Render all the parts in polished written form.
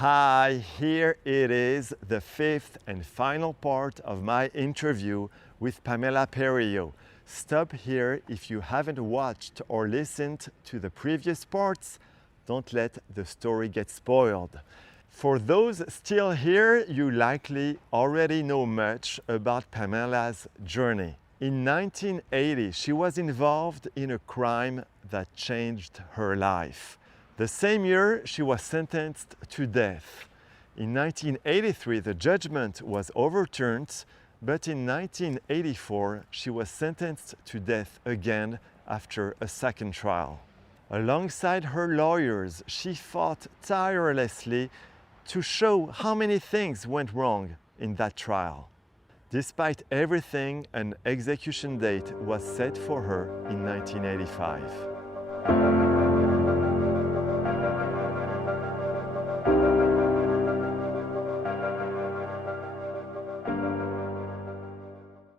Hi, here it is, the fifth and final part of my interview with Pamela Perillo. Stop here if you haven't watched or listened to the previous parts. Don't let the story get spoiled. For those still here, you likely already know much about Pamela's journey. In 1980, she was involved in a crime that changed her life. The same year, she was sentenced to death. In 1983, the judgment was overturned, but in 1984, she was sentenced to death again after a second trial. Alongside her lawyers, she fought tirelessly to show how many things went wrong in that trial. Despite everything, an execution date was set for her in 1985.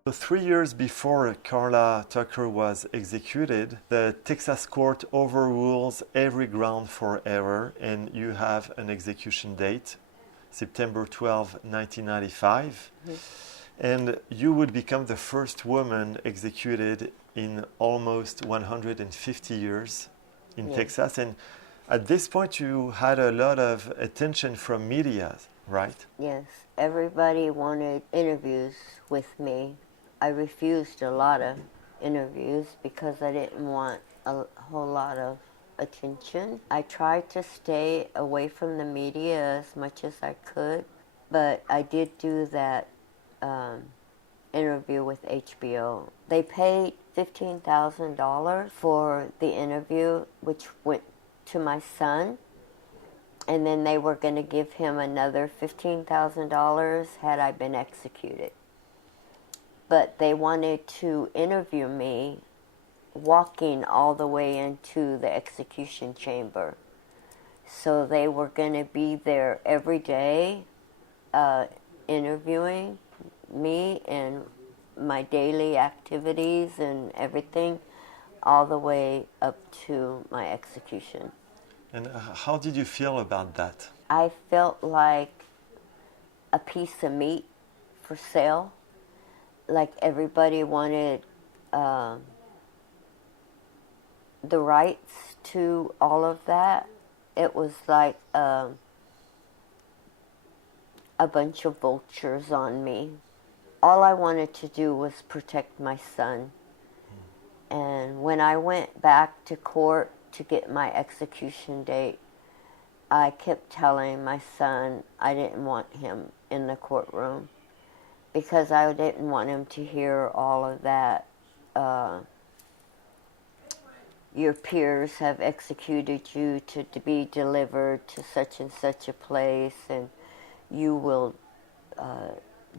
So 3 years before Carla Tucker was executed, the Texas court overrules every ground for error, and you have an execution date, September 12, 1995. And you would become the first woman executed in almost 150 years in Texas. And at this point, you had a lot of attention from media, right? Yes, everybody wanted interviews with me. I refused a lot of interviews because I didn't want a whole lot of attention. I tried to stay away from the media as much as I could, but I did do that interview with HBO. They paid $15,000 for the interview, which went to my son, and then they were going to give him another $15,000 had I been executed. But they wanted to interview me walking all the way into the execution chamber. So they were going to be there every day interviewing me and my daily activities and everything all the way up to my execution. And how did you feel about that? I felt like a piece of meat for sale. Like everybody wanted the rights to all of that. It was like a bunch of vultures on me. All I wanted to do was protect my son. And when I went back to court to get my execution date, I kept telling my son I didn't want him in the courtroom, because I didn't want him to hear all of that. Your peers have executed you to be delivered to such and such a place, and you will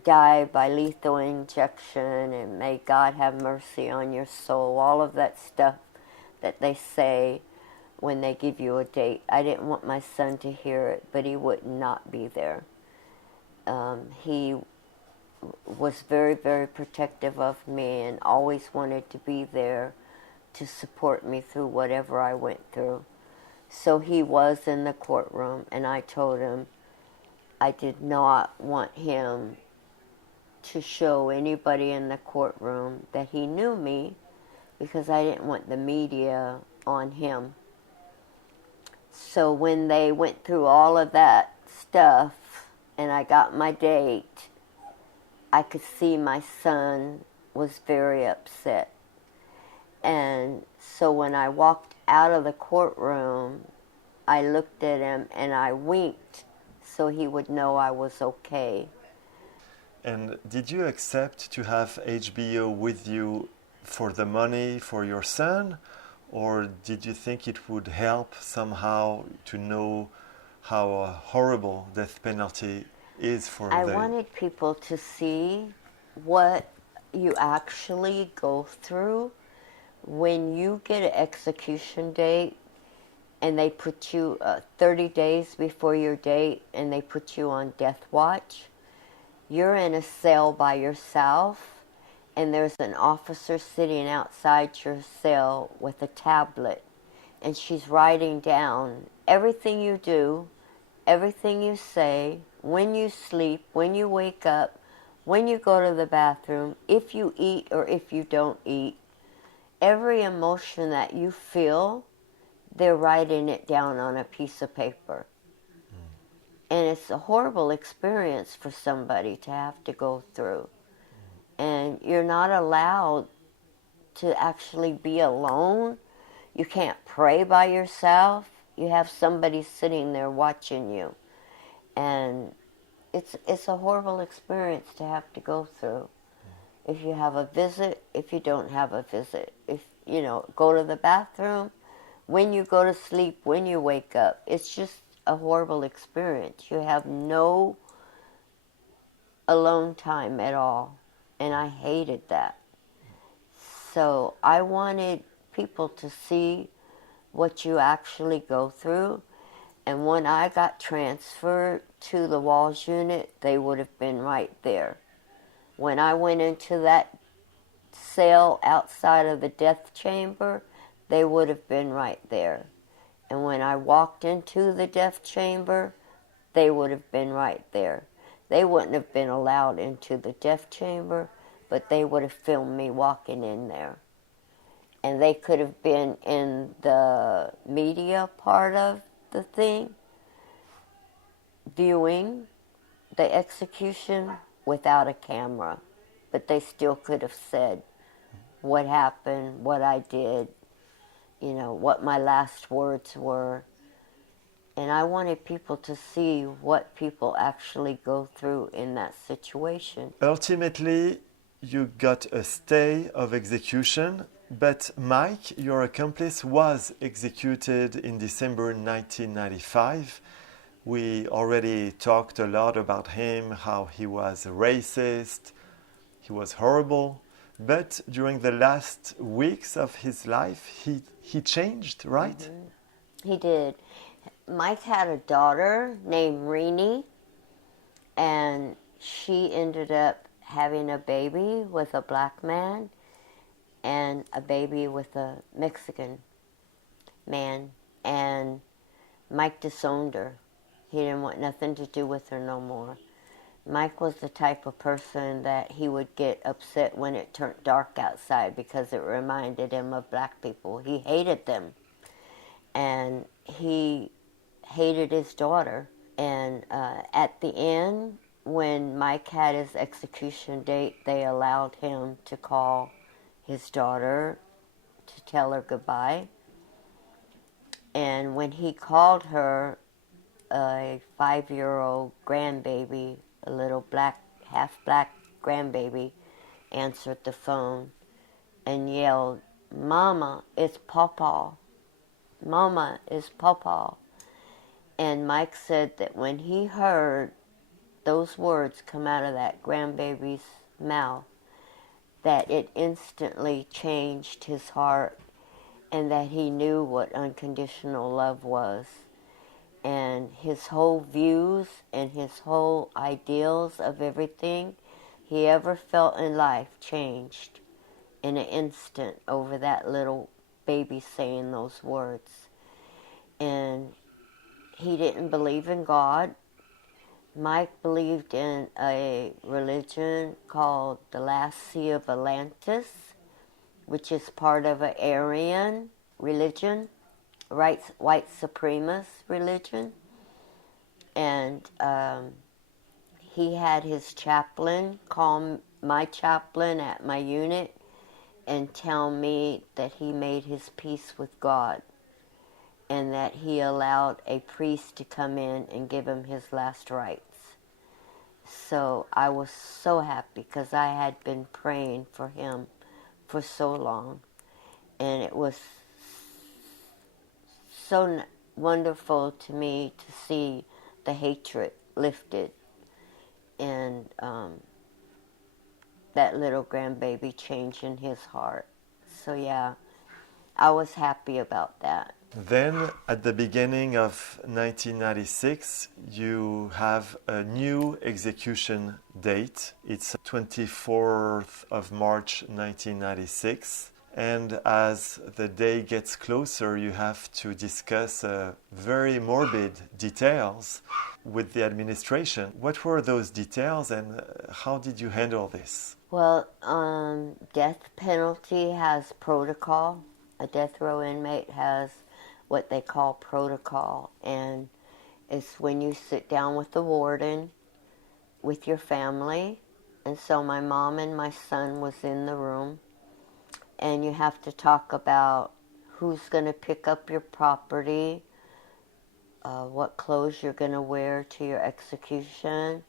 die by lethal injection, and may God have mercy on your soul. All of that stuff that they say when they give you a date. I didn't want my son to hear it, but he would not be there. He was very, very protective of me and always wanted to be there to support me through whatever I went through. So he was in the courtroom, and I told him I did not want him to show anybody in the courtroom that he knew me, because I didn't want the media on him. So when they went through all of that stuff and I got my date, I could see my son was very upset. And so when I walked out of the courtroom, I looked at him and I winked so he would know I was okay. And did you accept to have HBO with you for the money for your son? Or did you think it would help somehow to know how a horrible death penalty is for I wanted people to see what you actually go through when you get an execution date and they put you 30 days before your date and they put you on death watch. You're in a cell by yourself, and there's an officer sitting outside your cell with a tablet, and she's writing down everything you do everything you say, when you sleep, when you wake up, when you go to the bathroom, if you eat or if you don't eat, every emotion that you feel, they're writing it down on a piece of paper. And it's a horrible experience for somebody to have to go through. And you're not allowed to actually be alone. You can't pray by yourself. You have somebody sitting there watching you. And it's a horrible experience to have to go through. If you have a visit, if you don't have a visit, if go to the bathroom, when you go to sleep, when you wake up, it's just a horrible experience. You have no alone time at all, and I hated that. So I wanted people to see what you actually go through. And when I got transferred to the Walls unit, they would have been right there. When I went into that cell outside of the death chamber, they would have been right there. And when I walked into the death chamber, they would have been right there. They wouldn't have been allowed into the death chamber, but they would have filmed me walking in there. And they could have been in the media part of the thing, viewing the execution without a camera. But they still could have said what happened, what I did, what my last words were. And I wanted people to see what people actually go through in that situation. Ultimately, you got a stay of execution, but Mike, your accomplice, was executed in December 1995. We already talked a lot about him, how he was racist, he was horrible. But during the last weeks of his life, he changed, right? Mm-hmm. He did. Mike had a daughter named Renee, and she ended up having a baby with a black man and a baby with a Mexican man. And Mike disowned her. He didn't want nothing to do with her no more. Mike was the type of person that he would get upset when it turned dark outside because it reminded him of black people. He hated them. And he hated his daughter. And at the end, when Mike had his execution date, they allowed him to call his daughter to tell her goodbye. And when he called her, a 5-year-old grandbaby, a little half-black grandbaby, answered the phone and yelled, "Mama, it's Pawpaw. Mama, it's Pawpaw." And Mike said that when he heard those words come out of that grandbaby's mouth, that it instantly changed his heart and that he knew what unconditional love was. And his whole views and his whole ideals of everything he ever felt in life changed in an instant over that little baby saying those words. And he didn't believe in God. Mike believed in a religion called the Last Sea of Atlantis, which is part of an Aryan religion, white supremacist religion. And he had his chaplain call my chaplain at my unit and tell me that he made his peace with God and that he allowed a priest to come in and give him his last rites. So I was so happy because I had been praying for him for so long. And it was so wonderful to me to see the hatred lifted and that little grandbaby changing his heart. So yeah, I was happy about that. Then, at the beginning of 1996, you have a new execution date. It's 24th of March 1996. And as the day gets closer, you have to discuss very morbid details with the administration. What were those details and how did you handle this? Well, death penalty has protocol. A death row inmate has what they call protocol, and it's when you sit down with the warden, with your family, and so my mom and my son was in the room, and you have to talk about who's going to pick up your property, what clothes you're going to wear to your execution,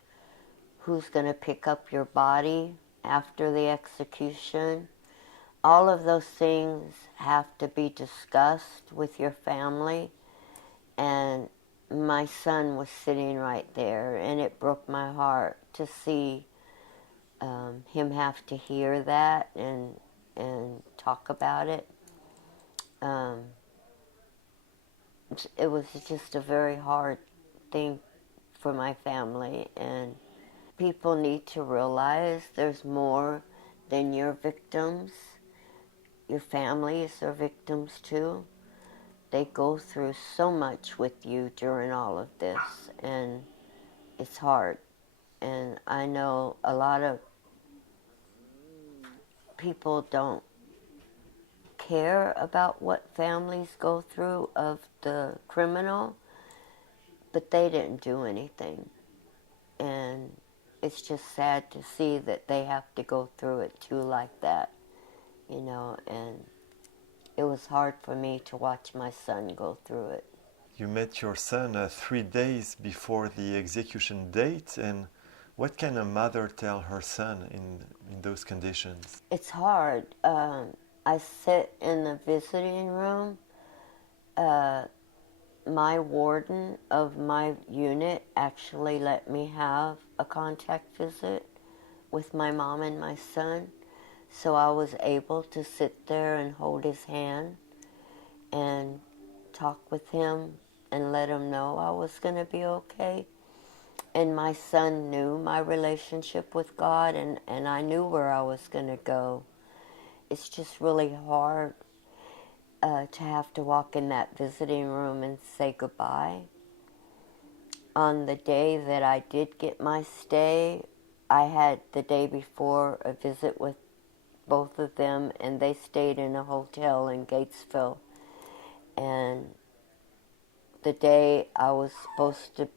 who's going to pick up your body after the execution. All of those things have to be discussed with your family, and my son was sitting right there, and it broke my heart to see him have to hear that and talk about it. It was just a very hard thing for my family, and people need to realize there's more than your victims. Your families are victims too. They go through so much with you during all of this, and it's hard. And I know a lot of people don't care about what families go through of the criminal, but they didn't do anything. And it's just sad to see that they have to go through it too like that, you know, and it was hard for me to watch my son go through it. You met your son 3 days before the execution date, and what can a mother tell her son in those conditions? It's hard. I sit in the visiting room. My warden of my unit actually let me have a contact visit with my mom and my son. So I was able to sit there and hold his hand and talk with him and let him know I was going to be okay. And my son knew my relationship with God, and I knew where I was going to go. It's just really hard to have to walk in that visiting room and say goodbye. On the day that I did get my stay, I had the day before a visit with both of them, and they stayed in a hotel in Gatesville. And the day I was supposed to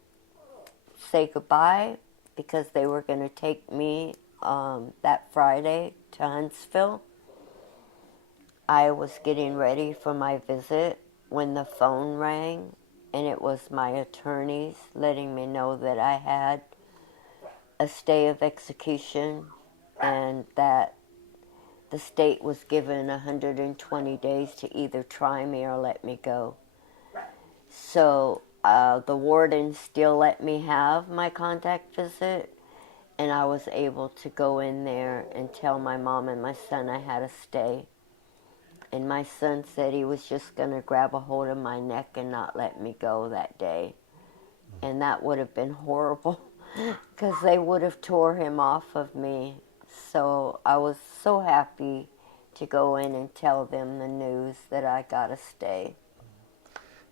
say goodbye, because they were going to take me that Friday to Huntsville, I was getting ready for my visit when the phone rang, and it was my attorneys letting me know that I had a stay of execution and that the state was given 120 days to either try me or let me go. So the warden still let me have my contact visit, and I was able to go in there and tell my mom and my son I had a stay. And my son said he was just going to grab a hold of my neck and not let me go that day. And that would have been horrible because they would have tore him off of me. So I was so happy to go in and tell them the news that I got to stay.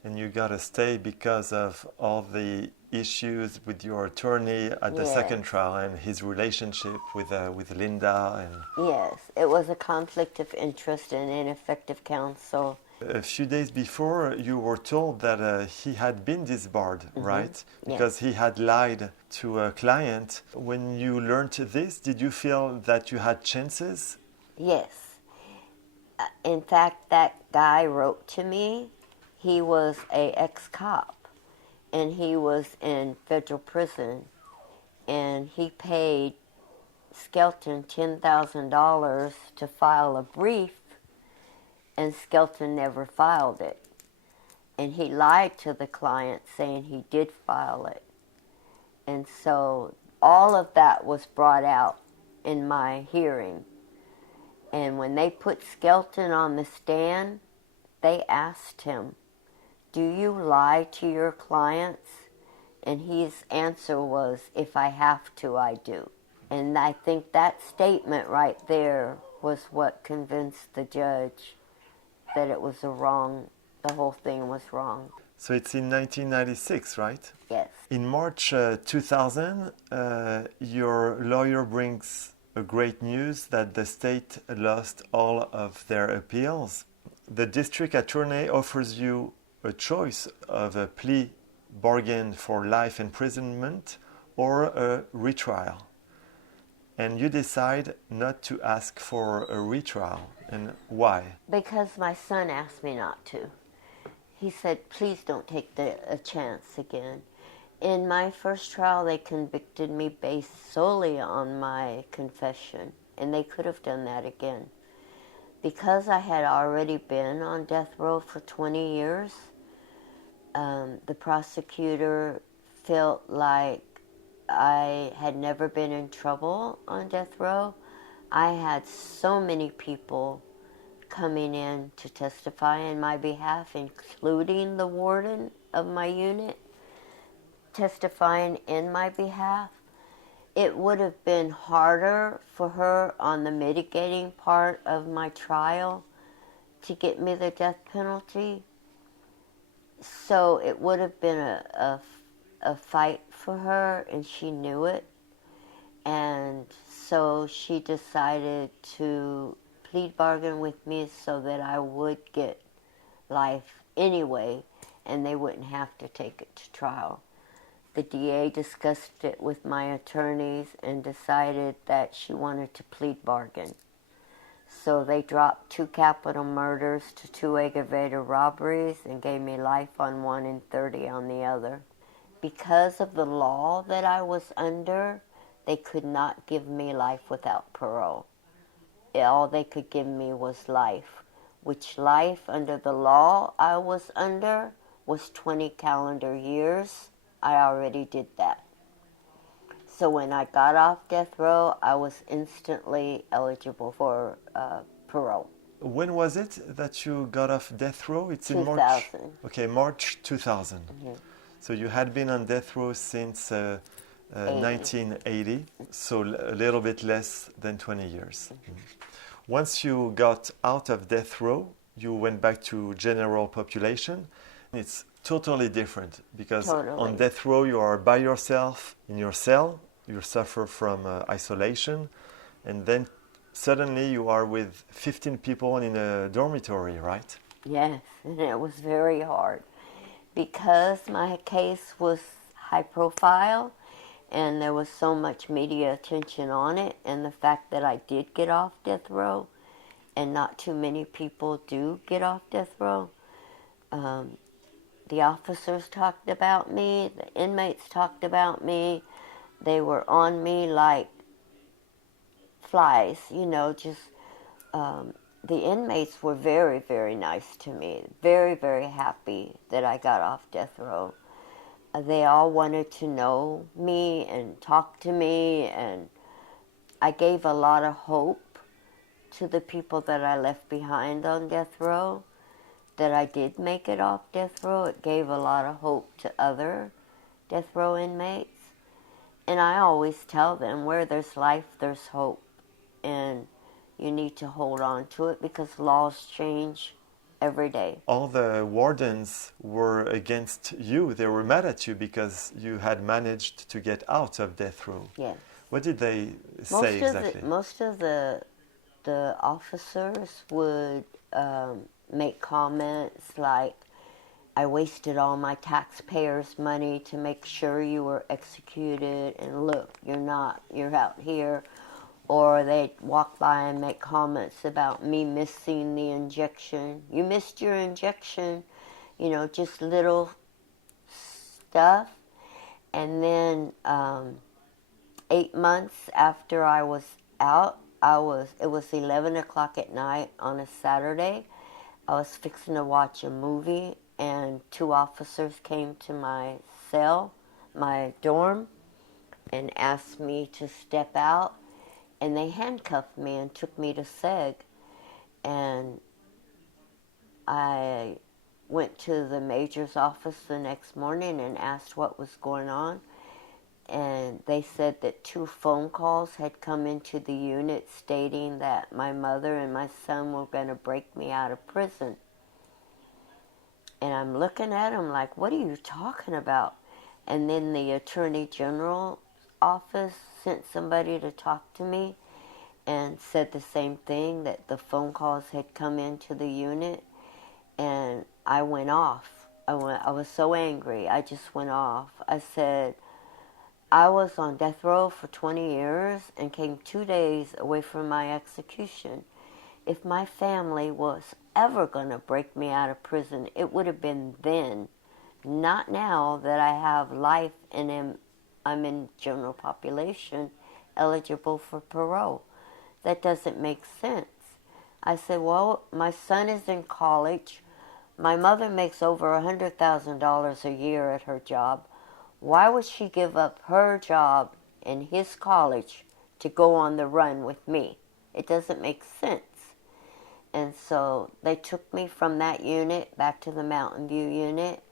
And you got to stay because of all the issues with your attorney at the second trial and his relationship with Linda. And yes, it was a conflict of interest and ineffective counsel. a few days before, you were told that he had been disbarred, right? Because he had lied to a client. When you learned this, did you feel that you had chances? Yes. In fact, that guy wrote to me. He was a ex-cop, and he was in federal prison, and he paid Skelton $10,000 to file a brief, and Skelton never filed it. And he lied to the client saying he did file it. And so all of that was brought out in my hearing. And when they put Skelton on the stand, they asked him, "Do you lie to your clients?" And his answer was, "If I have to, I do." And I think that statement right there was what convinced the judge that it was the whole thing was wrong. So it's in 1996, right? Yes. In March 2000, your lawyer brings a great news that the state lost all of their appeals. The district attorney offers you a choice of a plea bargain for life imprisonment or a retrial. And you decide not to ask for a retrial. And why? Because my son asked me not to. He said, please don't take a chance again. In my first trial, they convicted me based solely on my confession, and they could have done that again. Because I had already been on death row for 20 years, the prosecutor felt like I had never been in trouble on death row. I had so many people coming in to testify in my behalf, including the warden of my unit testifying in my behalf. It would have been harder for her on the mitigating part of my trial to get me the death penalty. So it would have been a fight for her, and she knew it. And so she decided to plead bargain with me so that I would get life anyway, and they wouldn't have to take it to trial. The DA discussed it with my attorneys and decided that she wanted to plead bargain. So they dropped 2 capital murders to 2 aggravated robberies and gave me life on one and 30 on the other. Because of the law that I was under, they could not give me life without parole. All they could give me was life, which life under the law I was under was 20 calendar years. I already did that. So when I got off death row, I was instantly eligible for parole. When was it that you got off death row? It's in 2000. March. Okay, March 2000. Mm-hmm. So you had been on death row since 1980, so a little bit less than 20 years. Mm-hmm. Once you got out of death row, you went back to general population. It's totally different because on death row you are by yourself in your cell, you suffer from isolation, and then suddenly you are with 15 people in a dormitory, right? Yes, and it was very hard because my case was high profile and there was so much media attention on it, and the fact that I did get off death row and not too many people do get off death row. The officers talked about me, the inmates talked about me. They were on me like flies, just the inmates were very, very nice to me, very, very happy that I got off death row. They all wanted to know me and talk to me, and I gave a lot of hope to the people that I left behind on death row. That I did make it off death row. It gave a lot of hope to other death row inmates. And I always tell them, where there's life, there's hope. And you need to hold on to it because laws change every day. All the wardens were against you. They were mad at you because you had managed to get out of death row. Yes. What did they say exactly? Most of the officers would make comments like, I wasted all my taxpayers' money to make sure you were executed, and look, you're not, you're out here. Or they'd walk by and make comments about me missing the injection. You missed your injection, just little stuff. And then 8 months after I was out, it was 11 o'clock at night on a Saturday. I was fixing to watch a movie, and 2 officers came to my cell, my dorm, and asked me to step out. And they handcuffed me and took me to SEG. And I went to the major's office the next morning and asked what was going on. and they said that 2 phone calls had come into the unit stating that my mother and my son were going to break me out of prison. And I'm looking at them like, what are you talking about? And then the Attorney General's office sent somebody to talk to me and said the same thing, that the phone calls had come into the unit. And I went off. I was so angry. I just went off. I said, I was on death row for 20 years and came 2 days away from my execution. If my family was ever going to break me out of prison, it would have been then, not now that I have life and I'm in general population eligible for parole. That doesn't make sense. I said, well, my son is in college. My mother makes over $100,000 a year at her job. Why would she give up her job and his college to go on the run with me? It doesn't make sense. And so they took me from that unit back to the Mountain View unit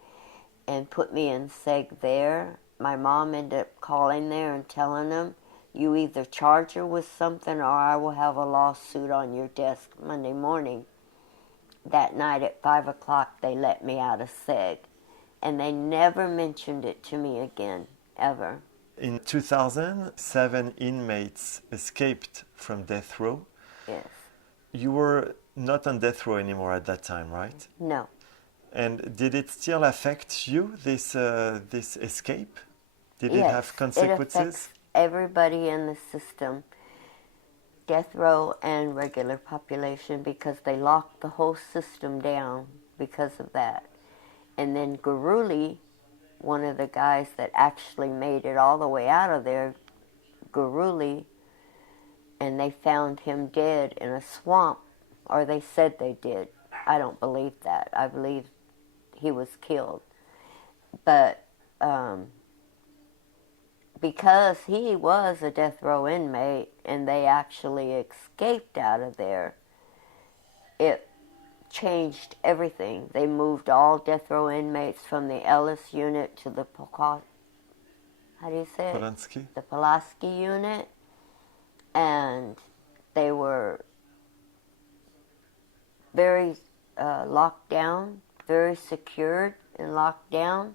and put me in seg there. My mom ended up calling there and telling them, you either charge her with something or I will have a lawsuit on your desk Monday morning. That night at 5 o'clock, they let me out of seg. And they never mentioned it to me again, ever. In 2000, 7 inmates escaped from death row. Yes. You were not on death row anymore at that time, right? No. And did it still affect you, this escape? Did it Yes, have it consequences? affects everybody in the system, death row and regular population, because they locked the whole system down because of that. And then Guruli, one of the guys that actually made it all the way out of there, Guruli, and they found him dead in a swamp, or they said they did. I don't believe that. I believe he was killed. But because he was a death row inmate and they actually escaped out of there, it changed everything. They moved all death row inmates from the Ellis unit to the Polanski? The Pulaski unit, and they were very locked down, very secured and locked down.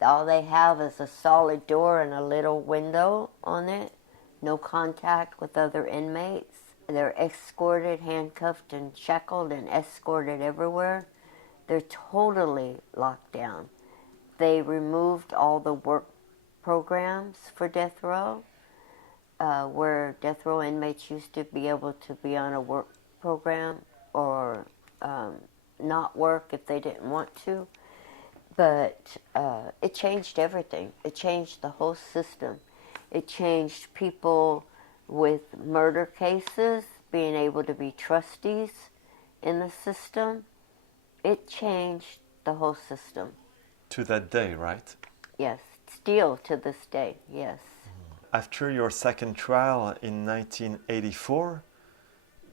All they have is a solid door and a little window on it. No contact with other inmates. They're escorted, handcuffed, and shackled and escorted everywhere. They're totally locked down. They removed all the work programs for death row, where death row inmates used to be able to be on a work program or not work if they didn't want to. But it changed everything. It changed the whole system. It changed people with murder cases being able to be trustees in the system. It changed the whole system. To that day, right? Yes, still to this day, yes. After your second trial in 1984,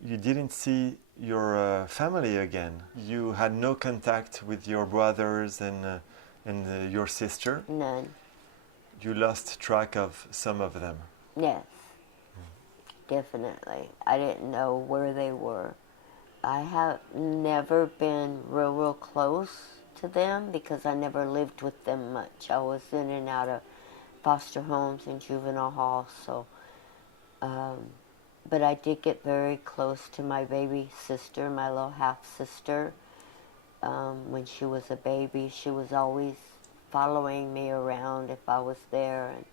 you didn't see your family again. You had no contact with your brothers and your sister. None. You lost track of some of them. Yes, definitely. I didn't know where they were. I have never been real close to them because I never lived with them much. I was in and out of foster homes and juvenile halls, so but I did get very close to my baby sister, my little half-sister. When she was a baby, she was always following me around if I was there, and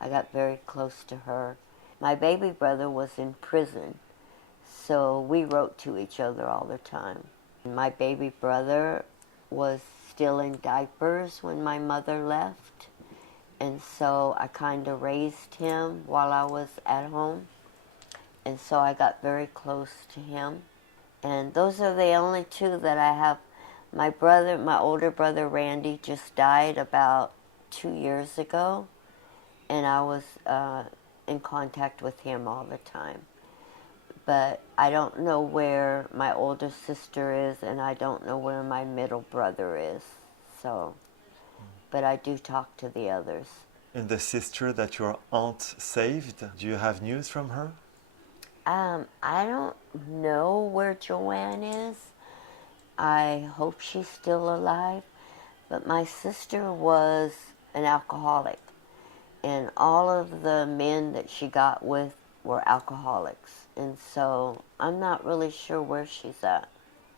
I got very close to her. My baby brother was in prison, so we wrote to each other all the time. My baby brother was still in diapers when my mother left, and so I kind of raised him while I was at home. And so I got very close to him. And those are the only two that I have. My older brother Randy just died about 2 years ago. And I was in contact with him all the time. But I don't know where my older sister is, and I don't know where my middle brother is. So, but I do talk to the others. and the sister that your aunt saved? Do you have news from her? I don't know where Joanne is. I hope she's still alive. But my sister was an alcoholic, and all of the men that she got with were alcoholics. And so I'm not really sure where she's at.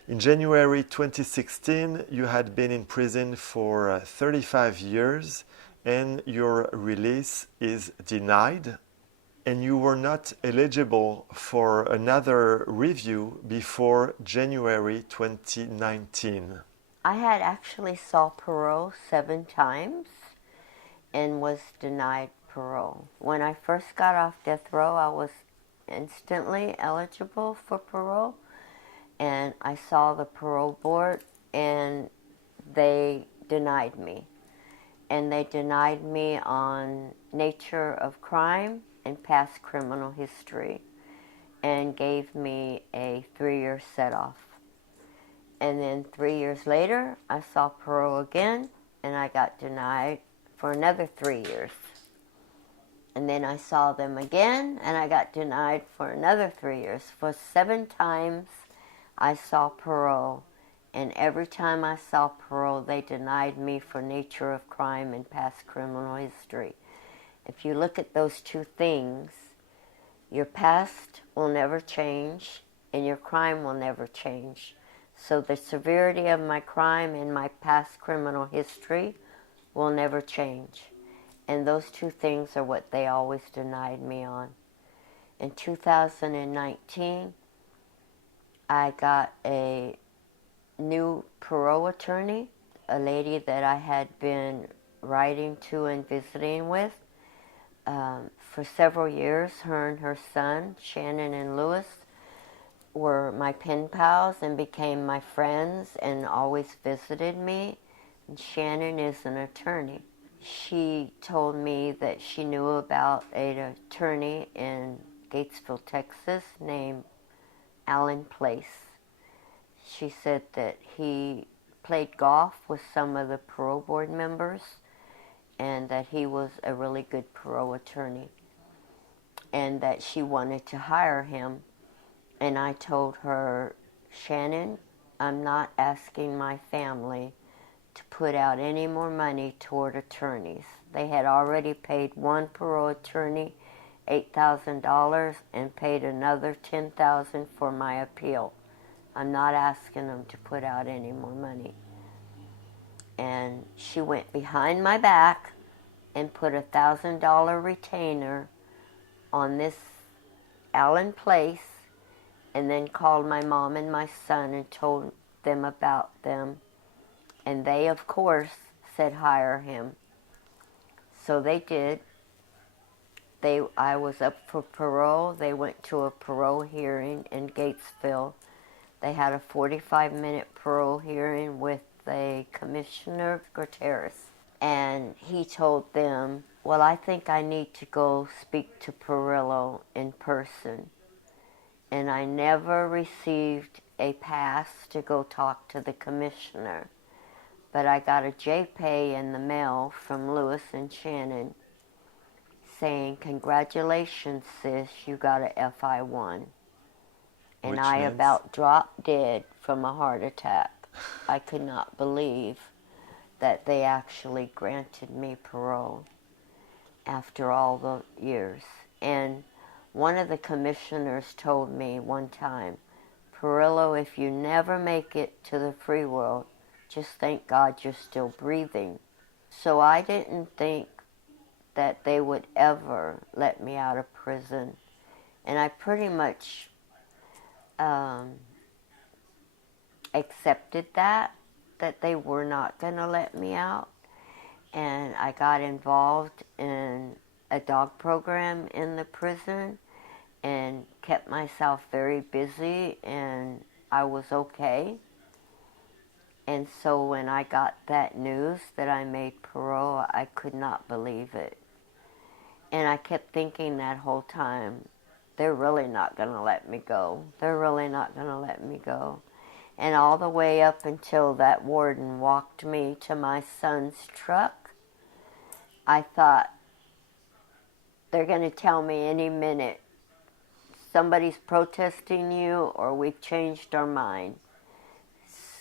In January 2016, you had been in prison for 35 years and your release is denied, and you were not eligible for another review before January 2019. I had actually sought parole 7 times and was denied parole. When I first got off death row, I was instantly eligible for parole, and I saw the parole board and they denied me. And they denied me on nature of crime and past criminal history, and gave me a 3-year set-off. And then 3 years later, I saw parole again, and I got denied for another 3 years. And then I saw them again, and I got denied for another 3 years. For 7 times, I saw parole, and every time I saw parole, they denied me for nature of crime and past criminal history. If you look at those two things, your past will never change, and your crime will never change. So the severity of my crime and my past criminal history will never change. And those two things are what they always denied me on. In 2019, I got a new parole attorney, a lady that I had been writing to and visiting with for several years. Her and her son, Shannon and Lewis, were my pen pals and became my friends and always visited me. And Shannon is an attorney. She told me that she knew about an attorney in Gatesville, Texas, named Alan Place. She said that he played golf with some of the parole board members and that he was a really good parole attorney, and that she wanted to hire him. And I told her, Shannon, I'm not asking my family to put out any more money toward attorneys. They had already paid one parole attorney $8,000 and paid another $10,000 for my appeal. I'm not asking them to put out any more money. And she went behind my back and put a $1,000 retainer on this Allen Place, and then called my mom and my son and told them about them. And they, of course, said hire him. So they did. I was up for parole. They went to a parole hearing in Gatesville. They had a 45-minute parole hearing with the Commissioner Gutierrez. And he told them, well, I think I need to go speak to Perillo in person. And I never received a pass to go talk to the commissioner. But I got a JPay in the mail from Lewis and Shannon saying, congratulations, sis, you got a FI1. And Which I means? about dropped dead from a heart attack. I could not believe that they actually granted me parole after all the years. And one of the commissioners told me one time, Perillo, if you never make it to the free world, just thank God you're still breathing. So I didn't think that they would ever let me out of prison. And I pretty much accepted that they were not going to let me out. And I got involved in a dog program in the prison and kept myself very busy, and I was okay. And so when I got that news that I made parole, I could not believe it. And I kept thinking that whole time, they're really not going to let me go. They're really not going to let me go. And all the way up until that warden walked me to my son's truck, I thought, they're going to tell me any minute somebody's protesting you or we've changed our mind.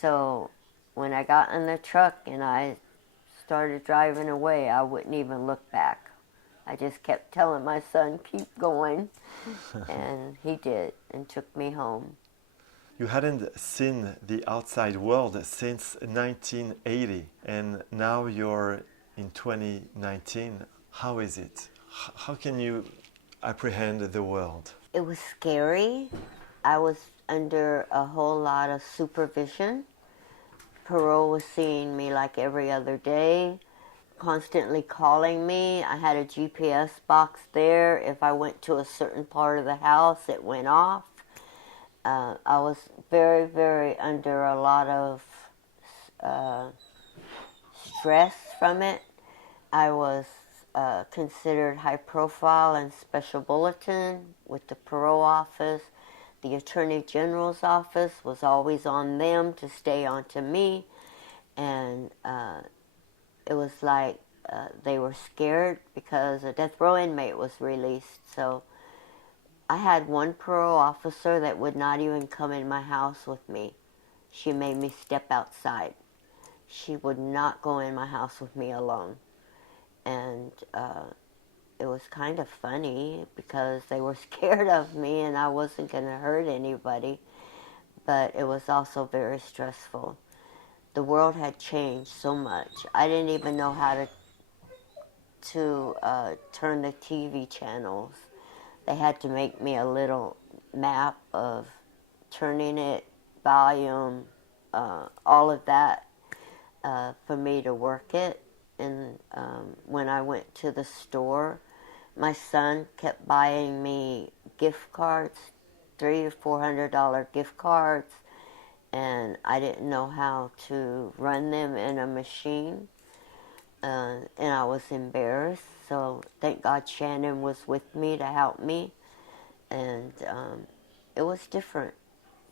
So when I got in the truck and I started driving away, I wouldn't even look back. I just kept telling my son, keep going. And he did and took me home. You hadn't seen the outside world since 1980, and now you're in 2019. How is it? How can you apprehend the world? It was scary. I was under a whole lot of supervision. Parole was seeing me like every other day, constantly calling me. I had a GPS box there. If I went to a certain part of the house, it went off. I was very, very under a lot of stress from it. I was considered high profile and special bulletin with the parole office. The Attorney General's office was always on them to stay on to me. And it was like they were scared because a death row inmate was released. So I had one parole officer that would not even come in my house with me. She made me step outside. She would not go in my house with me alone. And it was kind of funny because they were scared of me and I wasn't going to hurt anybody. But it was also very stressful. The world had changed so much. I didn't even know how to turn the TV channels. They had to make me a little map of turning it, volume, all of that for me to work it. And when I went to the store, my son kept buying me gift cards, $300 or $400 gift cards, and I didn't know how to run them in a machine, and I was embarrassed. So thank God Shannon was with me to help me, and it was different.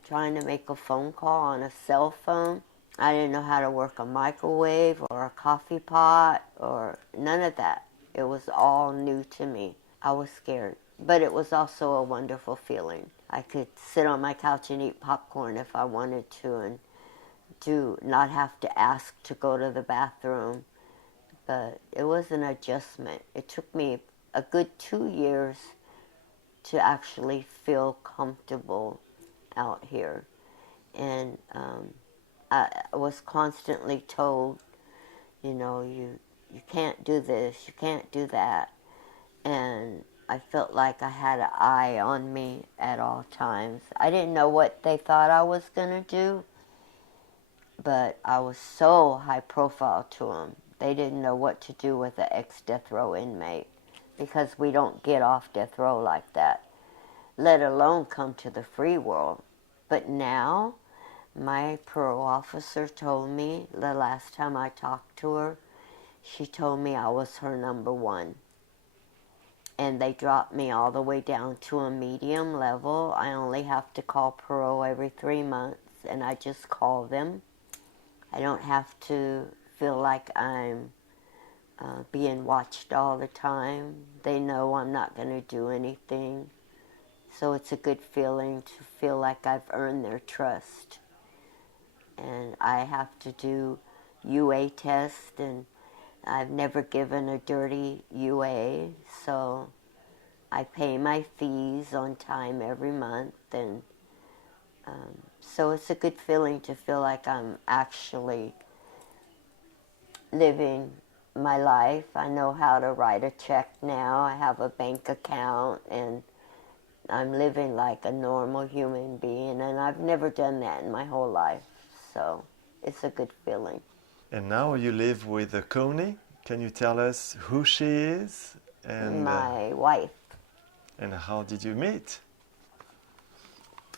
Trying to make a phone call on a cell phone. I didn't know how to work a microwave or a coffee pot or none of that. It was all new to me. I was scared, but it was also a wonderful feeling. I could sit on my couch and eat popcorn if I wanted to and not have to ask to go to the bathroom. But it was an adjustment. It took me a good 2 years to actually feel comfortable out here. And I was constantly told, you can't do this, you can't do that. And I felt like I had an eye on me at all times. I didn't know what they thought I was going to do, but I was so high profile to them. They didn't know what to do with an ex-death row inmate because we don't get off death row like that, let alone come to the free world. But now, my parole officer told me the last time I talked to her, she told me I was her number one. And they dropped me all the way down to a medium level. I only have to call parole every 3 months, and I just call them. I don't have to feel like I'm being watched all the time. They know I'm not going to do anything. So it's a good feeling to feel like I've earned their trust. And I have to do UA tests, and I've never given a dirty UA, so I pay my fees on time every month, and so it's a good feeling to feel like I'm actually living my life. I know how to write a check now. I have a bank account, and I'm living like a normal human being, and I've never done that in my whole life, so it's a good feeling. And now you live with Connie. Can you tell us who she is? And my wife. And how did you meet?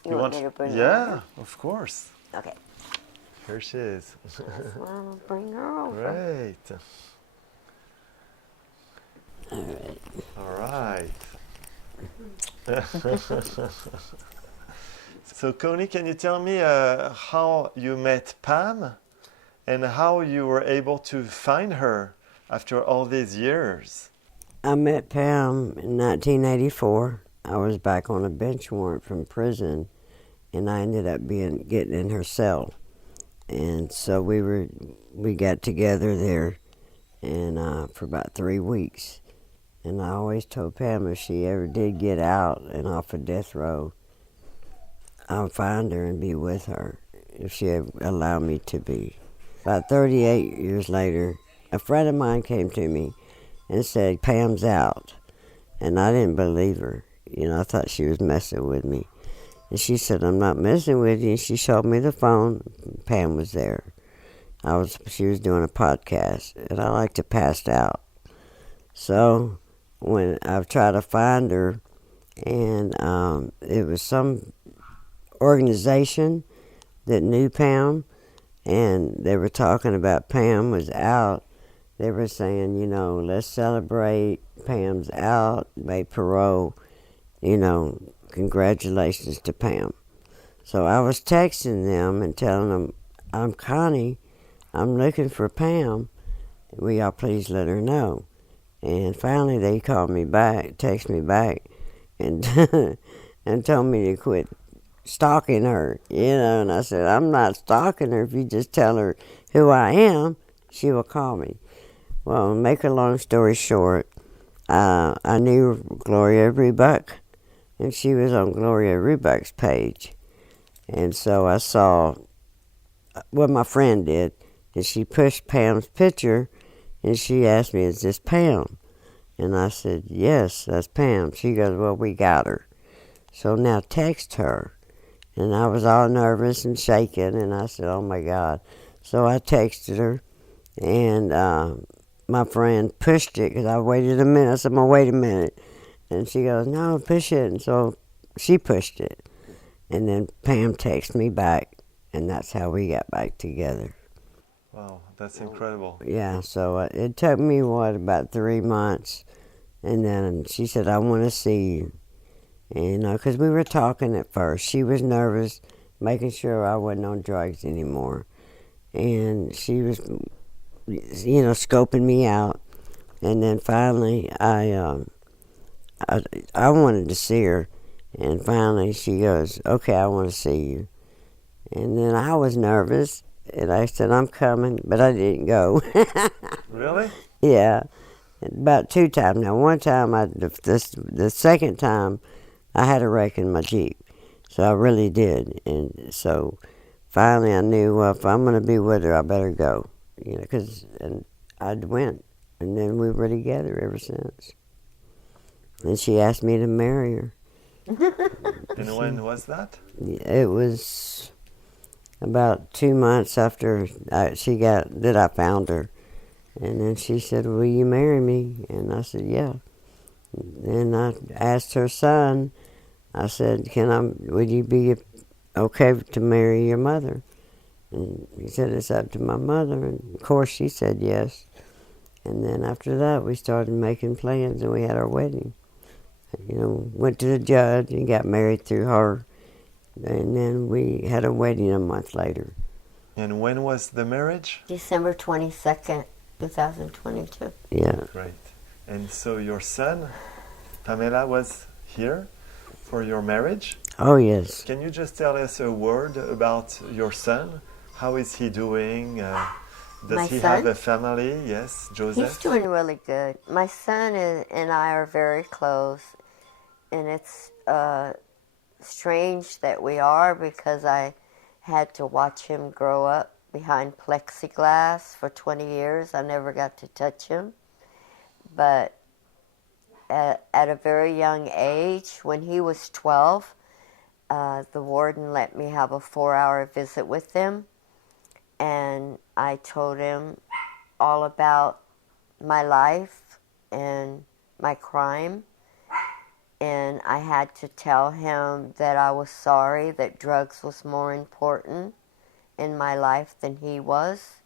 You want me to bring her Yeah, over? of course. Okay. Here she is. I'll bring her over. Great. All right. So Connie, can you tell me how you met Pam and how you were able to find her after all these years? I met Pam in 1984. I was back on a bench warrant from prison, and I ended up getting in her cell. And so we got together there, and for about 3 weeks. And I always told Pam if she ever did get out and off of death row, I'll find her and be with her if she allowed me to be. About 38 years later, a friend of mine came to me and said, Pam's out. And I didn't believe her. I thought she was messing with me. And she said, I'm not messing with you. And she showed me the phone. Pam was there. She was doing a podcast, and I like to pass out. So when I've tried to find her, and it was some organization that knew Pam, and they were talking about Pam was out. They were saying, let's celebrate. Pam's out, made parole. Congratulations to Pam. So I was texting them and telling them, I'm Connie. I'm looking for Pam. Will y'all please let her know? And finally they called me back, texted me back, and and told me to quit stalking her, and I said, I'm not stalking her. If you just tell her who I am, she will call me. Well, make a long story short, I knew Gloria Rebuck, and she was on Gloria Rebuck's page. And so I saw what my friend did, and she pushed Pam's picture, and she asked me, is this Pam? And I said, yes, that's Pam. She goes, well, we got her. So now text her. And I was all nervous and shaking, and I said, oh, my God. So I texted her, and my friend pushed it because I waited a minute. I said, well, wait a minute. And she goes, no, push it. And so she pushed it. And then Pam texted me back, and that's how we got back together. Wow, that's incredible. Yeah, so it took me, about 3 months. And then she said, I want to see you. And, because we were talking at first. She was nervous, making sure I wasn't on drugs anymore. And she was, scoping me out. And then finally, I wanted to see her. And finally, she goes, okay, I want to see you. And then I was nervous. And I said, I'm coming. But I didn't go. Really? Yeah. About 2 times. Now, one time, the second time, I had a wreck in my Jeep. So I really did. And so finally I knew, well, if I'm going to be with her, I better go. And I went. And then we were together ever since. And she asked me to marry her. And when was that? It was about 2 months after I found her. And then she said, will you marry me? And I said, yeah. And I asked her son, I said, would you be okay to marry your mother? And he said, it's up to my mother. And of course she said yes. And then after that, we started making plans, and we had our wedding. Went to the judge and got married through her. And then we had a wedding a month later. And when was the marriage? December 22nd, 2022. Yeah. Great. And so your son, Pamela, was here for your marriage? Oh, yes. Can you just tell us a word about your son? How is he doing? Does he have a family? Yes, Joseph? He's doing really good. My son and I are very close. And it's strange that we are, because I had to watch him grow up behind plexiglass for 20 years. I never got to touch him. But at a very young age, when he was 12, the warden let me have a 4-hour visit with him. And I told him all about my life and my crime. And I had to tell him that I was sorry, that drugs was more important in my life than he was,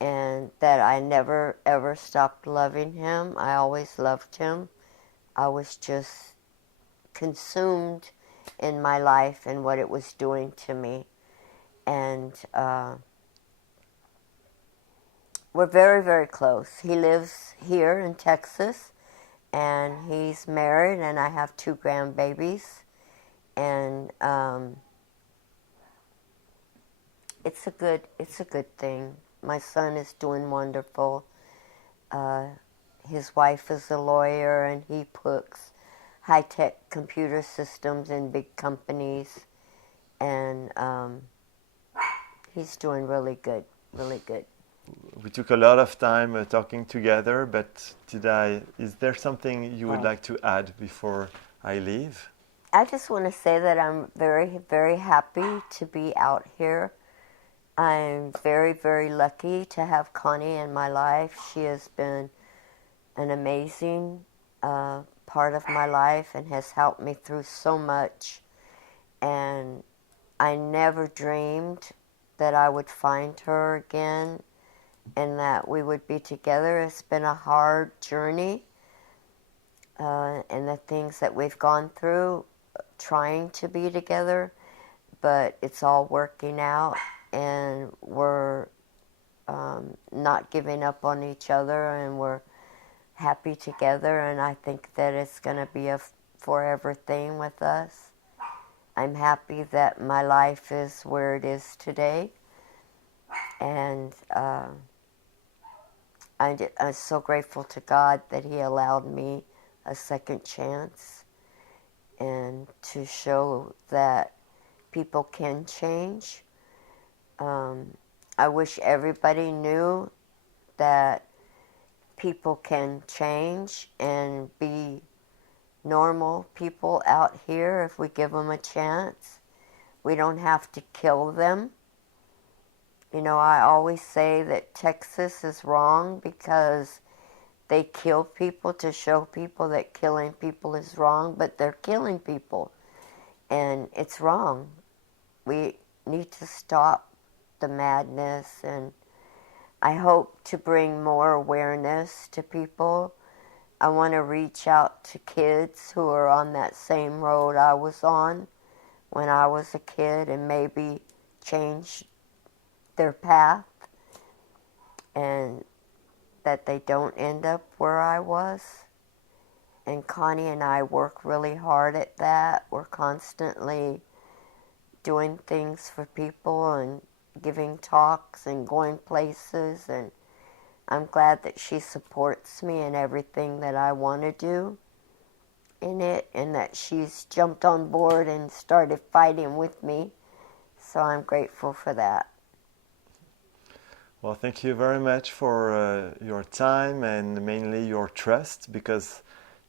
and that I never ever stopped loving him. I always loved him. I was just consumed in my life and what it was doing to me. And we're very, very close. He lives here in Texas, and he's married, and I have 2 grandbabies, and it's a good thing. My son is doing wonderful. His wife is a lawyer, and he puts high-tech computer systems in big companies, and he's doing really good, really good. We took a lot of time talking together, but is there something you would like to add before I leave? I just want to say that I'm very, very happy to be out here. I'm very, very lucky to have Connie in my life. She has been an amazing part of my life and has helped me through so much. And I never dreamed that I would find her again and that we would be together. It's been a hard journey, and the things that we've gone through trying to be together, but it's all working out, and we're not giving up on each other, and we're happy together, and I think that it's going to be a forever thing with us. I'm happy that my life is where it is today, and I'm so grateful to God that He allowed me a second chance and to show that people can change. I wish everybody knew that people can change and be normal people out here if we give them a chance. We don't have to kill them. You know, I always say that Texas is wrong because they kill people to show people that killing people is wrong, but they're killing people, and it's wrong. We need to stop the madness, and I hope to bring more awareness to people. I want to reach out to kids who are on that same road I was on when I was a kid and maybe change their path, and that they don't end up where I was. And Connie and I work really hard at that. We're constantly doing things for people and giving talks and going places, and I'm glad that she supports me in everything that I want to do in it, and that she's jumped on board and started fighting with me. So I'm grateful for that. Well, thank you very much for your time and mainly your trust, because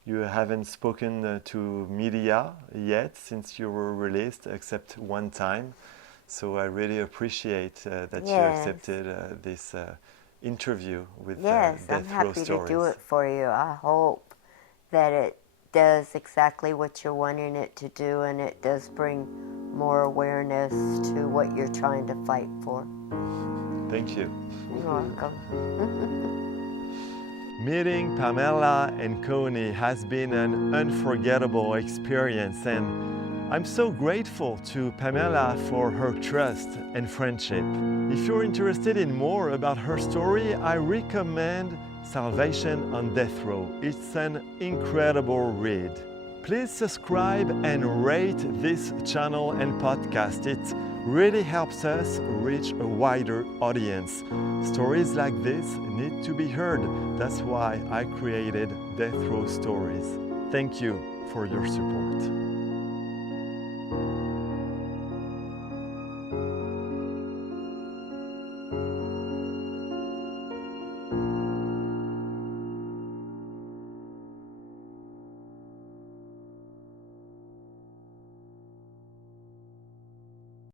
you haven't spoken to media yet since you were released, except one time. So I really appreciate that you accepted this interview with Yes, Death I'm Row happy Stories. to do it for you. I hope that it does exactly what you're wanting it to do, and it does bring more awareness to what you're trying to fight for. Thank you. You're welcome. Meeting Pamela and Connie has been an unforgettable experience, and I'm so grateful to Pamela for her trust and friendship. If you're interested in more about her story, I recommend Salvation on Death Row. It's an incredible read. Please subscribe and rate this channel and podcast. It really helps us reach a wider audience. Stories like this need to be heard. That's why I created Death Row Stories. Thank you for your support.